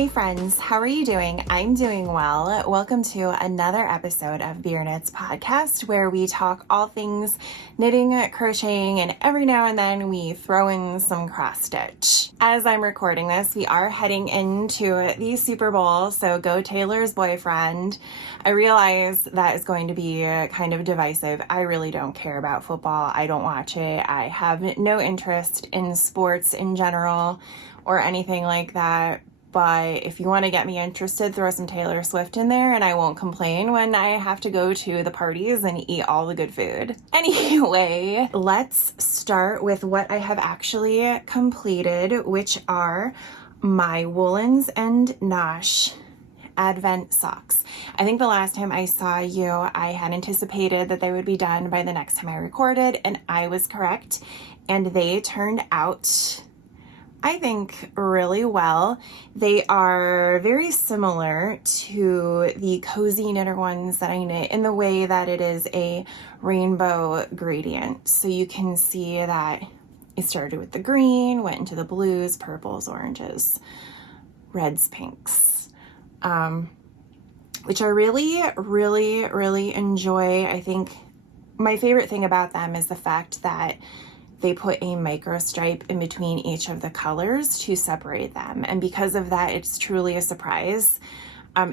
Hey friends, how are you doing? I'm doing well. Welcome to another episode of Beer Knits Podcast, where we talk all things knitting, crocheting, and every now and then we throw in some cross stitch. As I'm recording this, we are heading into the Super Bowl, so go Taylor's boyfriend. I realize that is going to be kind of divisive. I really don't care about football. I don't watch it. I have no interest in sports in general or anything like that. But if you want to get me interested, throw some Taylor Swift in there and I won't complain when I have to go to the parties and eat all the good food. Anyway, let's start with what I have actually completed, which are my Woolens and Nosh Advent socks. I think the last time I saw you, I had anticipated that they would be done by the next time I recorded, and I was correct. And they turned out, I think, really well. They are very similar to the cozy knitter ones that I knit in the way that it is a rainbow gradient. So you can see that it started with the green, went into the blues, purples, oranges, reds, pinks, which I really enjoy. I think my favorite thing about them is the fact that they put a micro stripe in between each of the colors to separate them. And because of that, it's truly a surprise.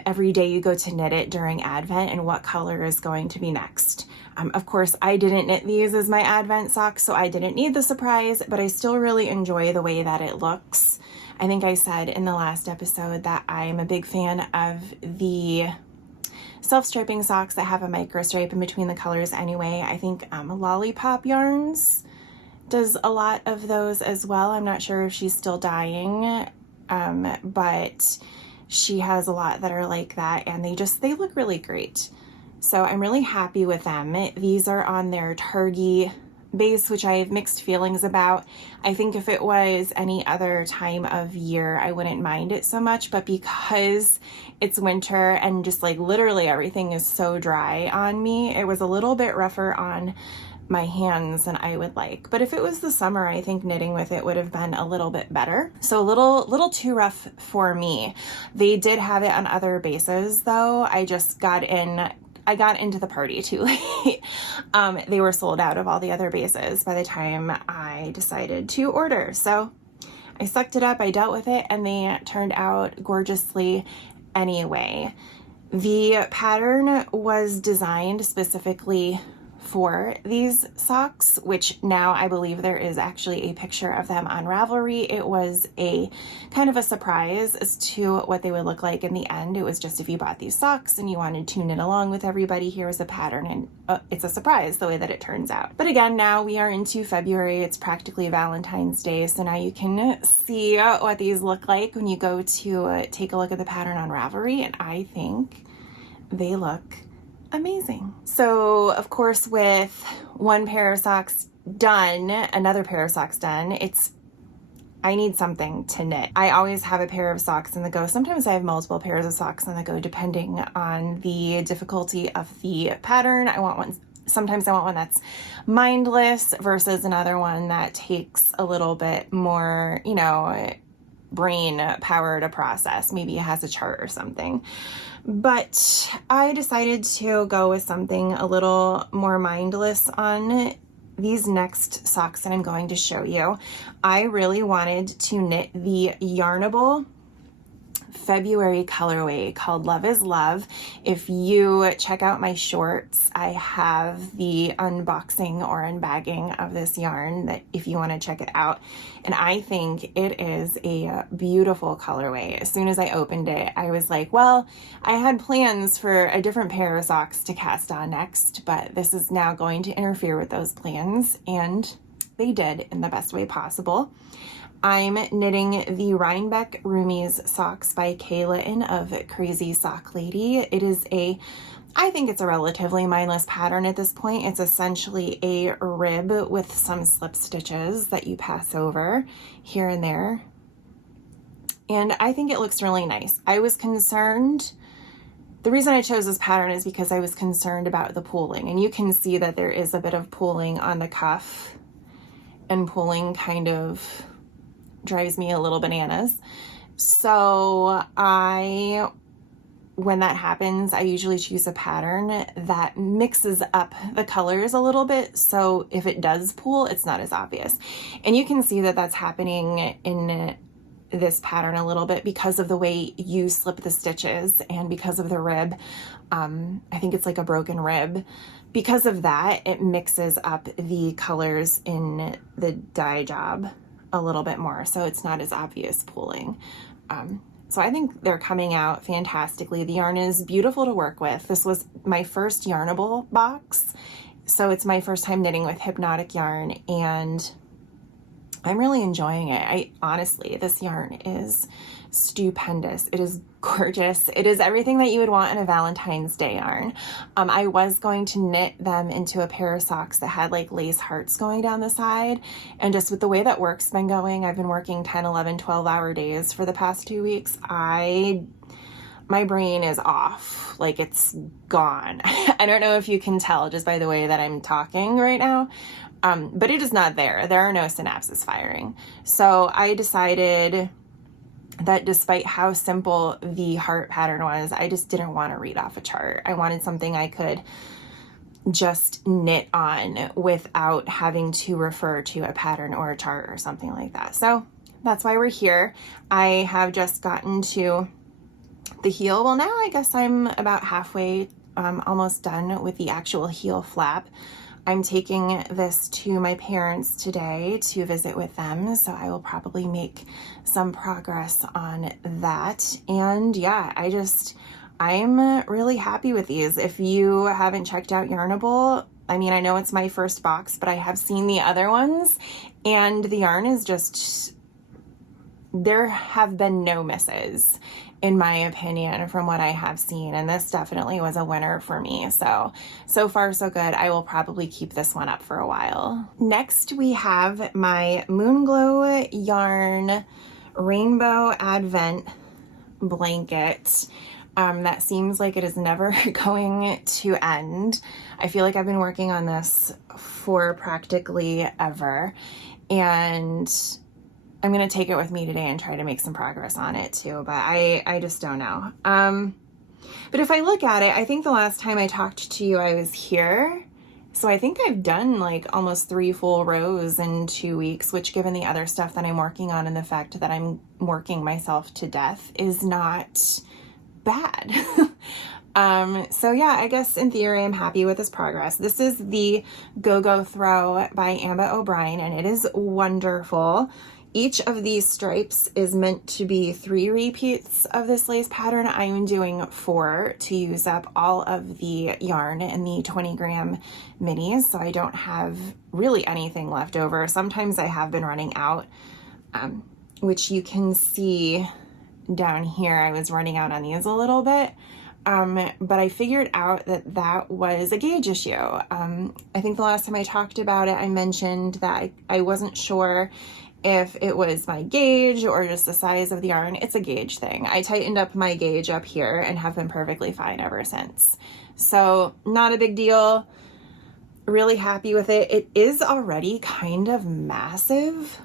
Every day you go to knit it during Advent and what color is going to be next. Of course, I didn't knit these as my Advent socks, so I didn't need the surprise, but I still really enjoy the way that it looks. I think I said in the last episode that I'm a big fan of the self-striping socks that have a micro stripe in between the colors anyway. I think Lollipop Yarns does a lot of those as well. I'm not sure if she's still dying, but she has a lot that are like that, and they look really great. So I'm really happy with them. These are on their Targhee base, which I have mixed feelings about. I think if it was any other time of year, I wouldn't mind it so much, but because it's winter and just like literally everything is so dry on me, it was a little bit rougher on my hands than I would like. But if it was the summer, I think knitting with it would have been a little bit better. So a little too rough for me. They did have it on other bases though. I got into the party too late. They were sold out of all the other bases by the time I decided to order. So I sucked it up, I dealt with it, and they turned out gorgeously anyway. The pattern was designed specifically for these socks, which now I believe there is actually a picture of them on Ravelry. It was a kind of a surprise as to what they would look like in the end. It was just if you bought these socks and you wanted to knit along with everybody, here was a pattern, and it's a surprise the way that it turns out. But again, now we are into February. It's practically Valentine's Day, so now you can see what these look like when you go to take a look at the pattern on Ravelry, and I think they look amazing. So of course, with one pair of socks done, another pair of socks done, I need something to knit. I always have a pair of socks on the go. Sometimes I have multiple pairs of socks on the go depending on the difficulty of the pattern. Sometimes I want one that's mindless versus another one that takes a little bit more, brain power to process. Maybe it has a chart or something. But I decided to go with something a little more mindless on these next socks that I'm going to show you. I really wanted to knit the Yarnable February colorway called Love is Love. If you check out my shorts, I have the unboxing or unbagging of this yarn that if you want to check it out. And I think it is a beautiful colorway. As soon as I opened it, I was like, well, I had plans for a different pair of socks to cast on next, but this is now going to interfere with those plans, and they did in the best way possible. I'm knitting the Reinbeck Roomies socks by Kayla of Crazy Sock Lady. I think it's a relatively mindless pattern at this point. It's essentially a rib with some slip stitches that you pass over here and there. And I think it looks really nice. I was concerned, the reason I chose this pattern is because I was concerned about the pooling. And you can see that there is a bit of pooling on the cuff, and pooling kind of drives me a little bananas. So when that happens, I usually choose a pattern that mixes up the colors a little bit, so if it does pool, it's not as obvious. And you can see that that's happening in this pattern a little bit because of the way you slip the stitches and because of the rib. I think it's like a broken rib. Because of that, it mixes up the colors in the dye job a little bit more, so it's not as obvious pooling. So I think they're coming out fantastically. The yarn is beautiful to work with. This was my first Yarnable box, so it's my first time knitting with Hypnotic yarn, and I'm really enjoying it. Honestly, this yarn is stupendous. It is gorgeous. It is everything that you would want in a Valentine's Day yarn. I was going to knit them into a pair of socks that had like lace hearts going down the side, and just with the way that work's been going, I've been working 10, 11, 12-hour days for the past 2 weeks. My brain is off, like it's gone. I don't know if you can tell just by the way that I'm talking right now, but it is not there. There are no synapses firing. So I decided that despite how simple the heart pattern was, I just didn't want to read off a chart. I wanted something I could just knit on without having to refer to a pattern or a chart or something like that. So that's why we're here. I have just gotten to the heel. Well, now I guess I'm about halfway, almost done with the actual heel flap. I'm taking this to my parents today to visit with them, so I will probably make some progress on that. And yeah, I'm really happy with these. If you haven't checked out Yarnable, I mean, I know it's my first box, but I have seen the other ones, and the yarn is just, there have been no misses, in my opinion, from what I have seen, and this definitely was a winner for me. So far so good. I will probably keep this one up for a while. Next we have my Moonglow yarn rainbow advent blanket. That seems like it is never going to end. I feel like I've been working on this for practically ever, and I'm going to take it with me today and try to make some progress on it too, but I just don't know. But if I look at it, I think the last time I talked to you, I was here. So I think I've done like almost 3 full rows in 2 weeks, which given the other stuff that I'm working on and the fact that I'm working myself to death is not bad. So yeah, I guess in theory, I'm happy with this progress. This is the Go-Go Throw by Amba O'Brien, and it is wonderful. Each of these stripes is meant to be 3 repeats of this lace pattern. I am doing 4 to use up all of the yarn in the 20-gram minis, so I don't have really anything left over. Sometimes I have been running out, which you can see down here. I was running out on these a little bit, but I figured out that that was a gauge issue. I think the last time I talked about it, I mentioned that I wasn't sure if it was my gauge or just the size of the yarn. It's a gauge thing. I tightened up my gauge up here and have been perfectly fine ever since. So not a big deal. Really happy with it. It is already kind of massive.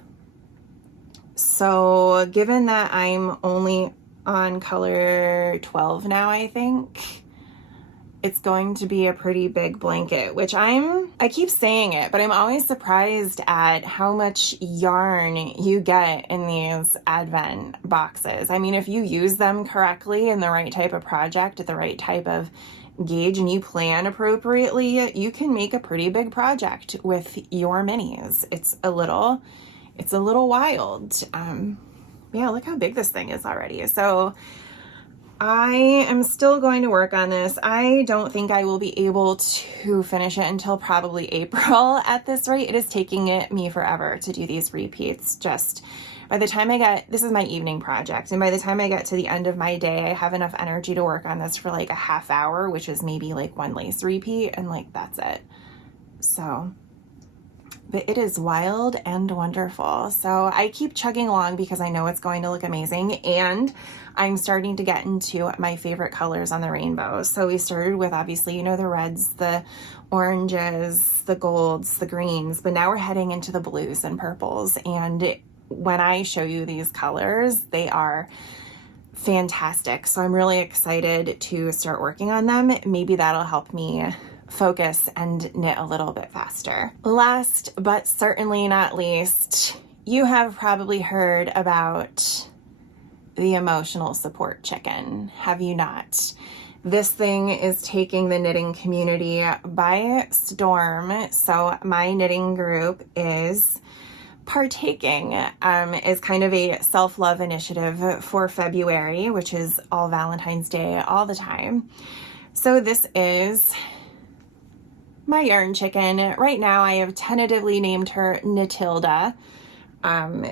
So given that I'm only on color 12 now, I think it's going to be a pretty big blanket, which I keep saying it, but I'm always surprised at how much yarn you get in these advent boxes. I mean, if you use them correctly in the right type of project at the right type of gauge and you plan appropriately, you can make a pretty big project with your minis. It's a little wild. Yeah, look how big this thing is already. So I am still going to work on this. I don't think I will be able to finish it until probably April at this rate. It is taking me forever to do these repeats. Just by the time this is my evening project, and by the time I get to the end of my day, I have enough energy to work on this for like a half hour, which is maybe like 1 lace repeat, and like that's it. So, but it is wild and wonderful. So I keep chugging along because I know it's going to look amazing, and I'm starting to get into my favorite colors on the rainbow. So we started with, obviously, you know, the reds, the oranges, the golds, the greens, but now we're heading into the blues and purples, and when I show you these colors, they are fantastic. So I'm really excited to start working on them. Maybe that'll help me focus and knit a little bit faster. Last but certainly not least, you have probably heard about the emotional support chicken, have you not? This thing is taking the knitting community by storm. So my knitting group is partaking, is kind of a self-love initiative for February, which is all Valentine's Day all the time. So this is my yarn chicken. Right now I have tentatively named her Natilda.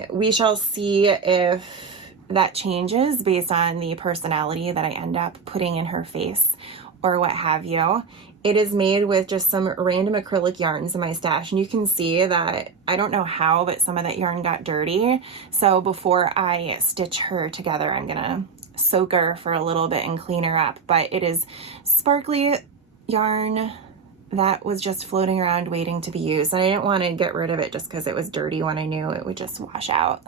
We shall see if that changes based on the personality that I end up putting in her face or what have you. It is made with just some random acrylic yarns in my stash, and you can see that I don't know how, but some of that yarn got dirty. So before I stitch her together, I'm gonna soak her for a little bit and clean her up. But it is sparkly yarn that was just floating around waiting to be used, and I didn't want to get rid of it just because it was dirty when I knew it would just wash out.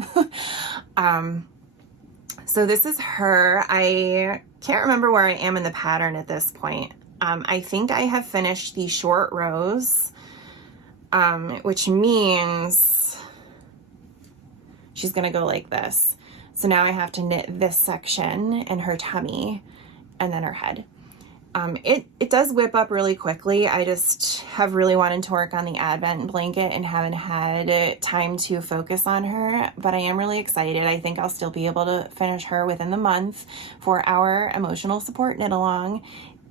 So this is her. I can't remember where I am in the pattern at this point. I think I have finished the short rows, which means she's gonna go like this. So now I have to knit this section and her tummy and then her head. It does whip up really quickly. I just have really wanted to work on the Advent blanket and haven't had time to focus on her, but I am really excited. I think I'll still be able to finish her within the month for our emotional support knit along,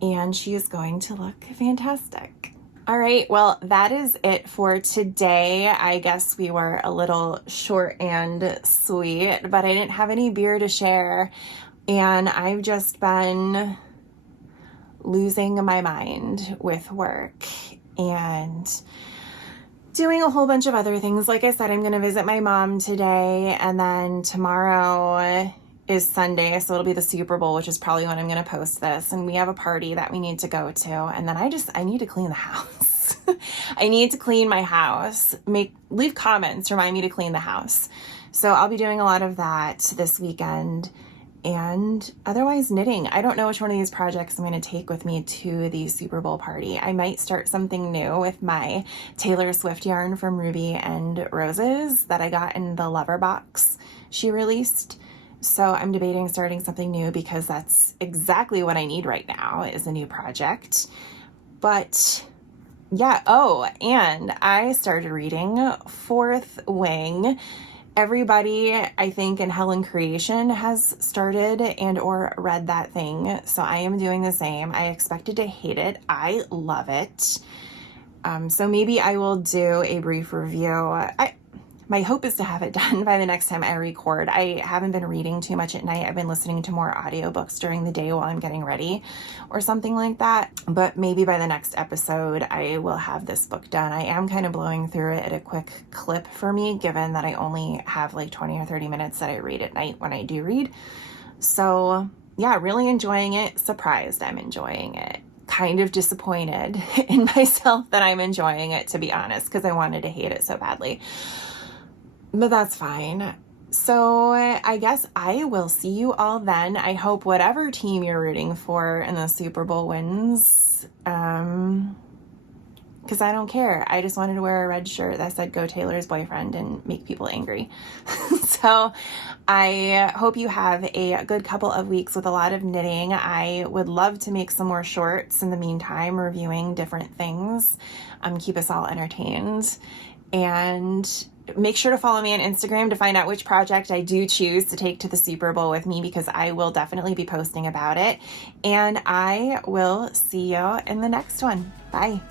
and she is going to look fantastic. All right, well, that is it for today. I guess we were a little short and sweet, but I didn't have any beer to share, and I've just been losing my mind with work and doing a whole bunch of other things. Like I said, I'm going to visit my mom today, and then tomorrow is Sunday, so it'll be the Super Bowl, which is probably when I'm going to post this, and we have a party that we need to go to, and then I need to clean the house. I need to clean my house, leave comments, remind me to clean the house. So I'll be doing a lot of that this weekend. And otherwise knitting. I don't know which one of these projects I'm going to take with me to the Super Bowl party. I might start something new with my Taylor Swift yarn from Ruby and Roses that I got in the Lover box she released. So I'm debating starting something new because that's exactly what I need right now is a new project. But yeah, oh, and I started reading Fourth Wing. Everybody, I think, in Helen Creation has started and or read that thing, so I am doing the same. I expected to hate it. I love it. So maybe I will do a brief review. My hope is to have it done by the next time I record. I haven't been reading too much at night. I've been listening to more audiobooks during the day while I'm getting ready or something like that. But maybe by the next episode, I will have this book done. I am kind of blowing through it at a quick clip for me, given that I only have like 20 or 30 minutes that I read at night when I do read. So yeah, really enjoying it. Surprised I'm enjoying it. Kind of disappointed in myself that I'm enjoying it, to be honest, because I wanted to hate it so badly. But that's fine. So I guess I will see you all then. I hope whatever team you're rooting for in the Super Bowl wins. Because I don't care. I just wanted to wear a red shirt that said "Go Taylor's Boyfriend" and make people angry. So I hope you have a good couple of weeks with a lot of knitting. I would love to make some more shorts in the meantime, reviewing different things. Keep us all entertained. And make sure to follow me on Instagram to find out which project I do choose to take to the Super Bowl with me, because I will definitely be posting about it. And I will see you in the next one. Bye.